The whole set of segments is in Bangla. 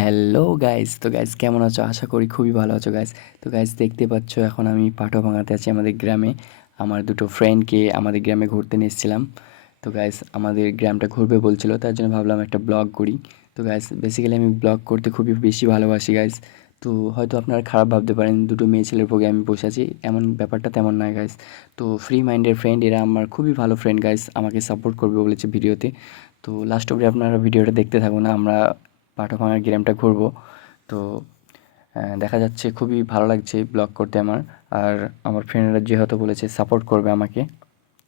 হ্যালো গাইস, তো গাইস কেমন আছো? আশা করি খুবই ভালো আছো গাইস। তো গাইস দেখতে পাচ্ছ এখন আমি পাঠভাঙাতে আছি আমাদের গ্রামে। আমার দুটো ফ্রেন্ডকে আমাদের গ্রামে ঘুরতে নিয়ে এসেছিলাম। তো গাইস আমাদের গ্রামটা ঘুরবে বলছিল, তার জন্য ভাবলাম একটা ব্লগ করি। তো গাইস বেসিক্যালি আমি ব্লগ করতে খুবই বেশি ভালোবাসি গাইস। তো হয়তো আপনারা খারাপ ভাবতে পারেন দুটো মেয়ে ছেলের প্রোগ্রামে আমি বসে আছি, এমন ব্যাপারটা তেমন নয় গাইস। তো ফ্রি মাইন্ডের ফ্রেন্ড এরা আমার খুবই ভালো ফ্রেন্ড গাইস, আমাকে সাপোর্ট করবে বলেছে ভিডিওতে। তো লাস্ট অবধি আপনারা ভিডিওটা দেখতে থাকুন, আমরা পাঠভাঙার গ্রামটা ঘুরবো। তো দেখা যাচ্ছে খুবই ভালো লাগছে ব্লগ করতে আমার। আর আমার ফ্রেন্ডরা যেহেতু বলেছে সাপোর্ট করবে আমাকে,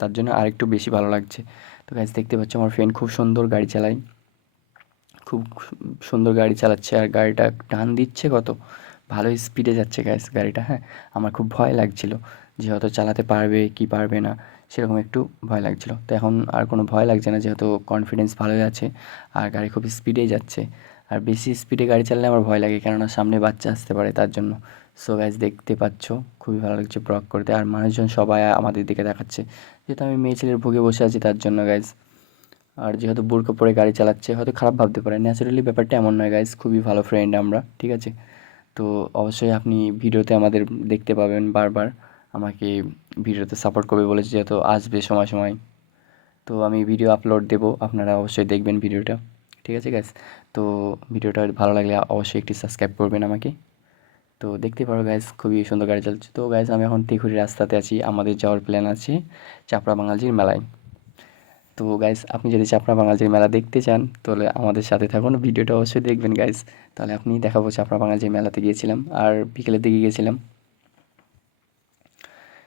তার জন্য আরেকটু বেশি ভালো লাগছে। তো গাইজ দেখতে পাচ্ছ আমার ফ্রেন্ড খুব সুন্দর গাড়ি চালায়, খুব সুন্দর গাড়ি চালাচ্ছে, আর গাড়িটা টান দিচ্ছে কত ভালো স্পিডে যাচ্ছে গাইজ গাড়িটা। হ্যাঁ, আমার খুব ভয় লাগছিল যেহেতু চালাতে পারবে কি পারবে না, সেরকম একটু ভয় লাগছিল। তো এখন আর কোনো ভয় লাগছে না যেহেতু কনফিডেন্স ভালোই আছে, আর গাড়ি খুব স্পিডেই যাচ্ছে। আর বেশি স্পিডে গাড়ি চালালে আমার ভয় লাগে, কেননা সামনে বাচ্চা আসতে পারে তার জন্য। সো গাইজ দেখতে পাচ্ছ খুবই ভালো লাগছে ব্লগ করতে, আর মানুষজন সবাই আমাদের দিকে দেখাচ্ছে যেহেতু আমি মেয়ে ছেলের ভোগে বসে আছি তার জন্য গাইজ। আর যেহেতু বোরকা পরে গাড়ি চালাচ্ছে হয়তো খারাপ ভাবতে পারে, ন্যাচারালি ব্যাপারটা এমন নয় গাইজ, খুবই ভালো ফ্রেন্ড আমরা, ঠিক আছে? তো অবশ্যই আপনি ভিডিওতে আমাদের দেখতে পাবেন বারবার, আমাকে ভিডিওতে সাপোর্ট করবে বলেছে যেহেতু আসবে সময় সময়। তো আমি ভিডিও আপলোড দেবো, আপনারা অবশ্যই দেখবেন ভিডিওটা, ঠিক আছে গাইজ? তো ভিডিওটা ভালো লাগলে অবশ্যই একটি সাবস্ক্রাইব করবেন আমাকে। তো দেখতে পারো গাইজ খুবই সুন্দর গাড়ি চালাচ্ছে। তো গাইজ আমি এখন তিঘুরি রাস্তাতে আছি, আমাদের যাওয়ার প্ল্যান আছে চাপড়া বাঙালজির মেলায়। তো গাইস আপনি যদি চাপড়া বাঙালজির মেলা দেখতে চান তাহলে আমাদের সাথে থাকুন, ভিডিওটা অবশ্যই দেখবেন গাইস। তাহলে আপনি দেখাবো চাপড়া বাঙালজির মেলাতে গিয়েছিলাম আর বিকেলের দিকে গিয়েছিলাম।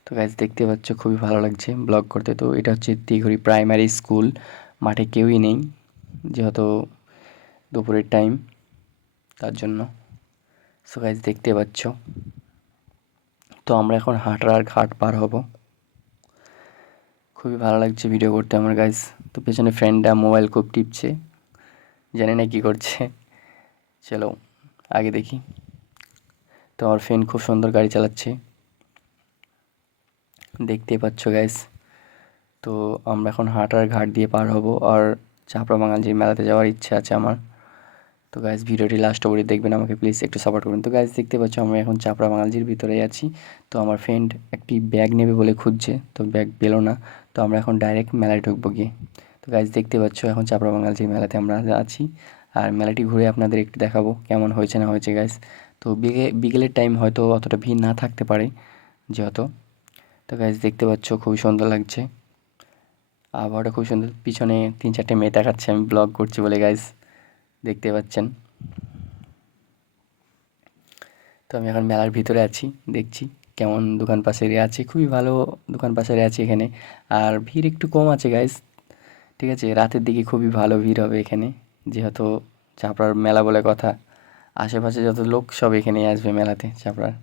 তো গাইস দেখতে পাচ্ছ খুবই ভালো লাগছে ব্লগ করতে। তো এটা হচ্ছে তিঘুরি প্রাইমারি স্কুল, মাঠে কেউই নেই যেহেতু দুপুরের টাইম, তার জন্য। সো গাইস দেখতে পাচ্ছ, তো আমরা এখন হাঁটরার ঘাট পার হব। খুবই ভালো লাগছে ভিডিও করতে আমার গাইস। তো পেছনে ফ্রেন্ডরা মোবাইল খুব টিপছে, জানি না কী করছে। চলো আগে দেখি। তো আমার ফ্রেন্ড খুব সুন্দর গাড়ি চালাচ্ছে, দেখতে পাচ্ছ গাইস। তো আমরা এখন হাঁটার ঘাট দিয়ে পার হব, আর চাপড়া বাঙালজির মেলাতে যাওয়ার ইচ্ছা আছে আমার। তো গাইস ভিডিওটি লাস্ট অবধি দেখবেন, আমাকে প্লিজ একটু সাপোর্ট করুন। তো গাইস দেখতে পাচ্ছ আমরা এখন চাপড়া বাঙালজির ভিতরেই আছি। তো আমার ফ্রেন্ড একটি ব্যাগ নেবে বলে খুঁজছে, তো ব্যাগ পেলো না। তো আমরা এখন ডাইরেক্ট মেলায় ঢুকবো গিয়ে। তো গাইস দেখতে পাচ্ছ এখন চাপড়া বাঙালজির মেলাতে আমরা আছি, আর মেলাটি ঘুরে আপনাদের একটু দেখাবো কেমন হয়েছে না হয়েছে গাইস। তো বিকেলের টাইম হয়তো অতটা ভিড় না থাকতে পারে যেহেতু। তো গাইস দেখতে পাচ্ছ খুবই সুন্দর লাগছে, আবহাওয়াটা খুব সুন্দর। পিছনে 3-4টে মেয়ে দেখাচ্ছে আমি ব্লগ করছি বলে গাইস, দেখতে পাচ্ছেন। তো আমি এখন মেলার ভিতরে আছি, দেখছি কেমন দোকান পাশেরে আছে, খুবই ভালো দোকান পাশেরে আছে এখানে। আর ভিড় একটু কম আছে গাইস, ঠিক আছে? রাতের দিকে খুবই ভালো ভিড় হবে এখানে যেহেতু চাপড়ার মেলা বলে কথা, আশেপাশে যত লোক সব এখানেই আসবে মেলাতে চাপড়ার।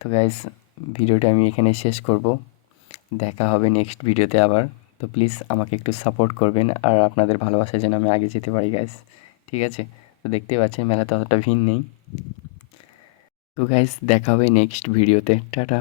তো গাইস ভিডিওটা আমি এখানে শেষ করব, দেখা হবে নেক্সট ভিডিওতে আবার। তো প্লিজ আমাকে একটু সাপোর্ট করবেন, আর আপনাদের ভালোবাসার যেন আমি আগে যেতে পারি গাইস, ঠিক আছে? তো দেখতেই পাচ্ছেন মেলাতে অতটা ভিড় নেই। তো গাইস দেখা হবে নেক্সট ভিডিওতে, টাটা।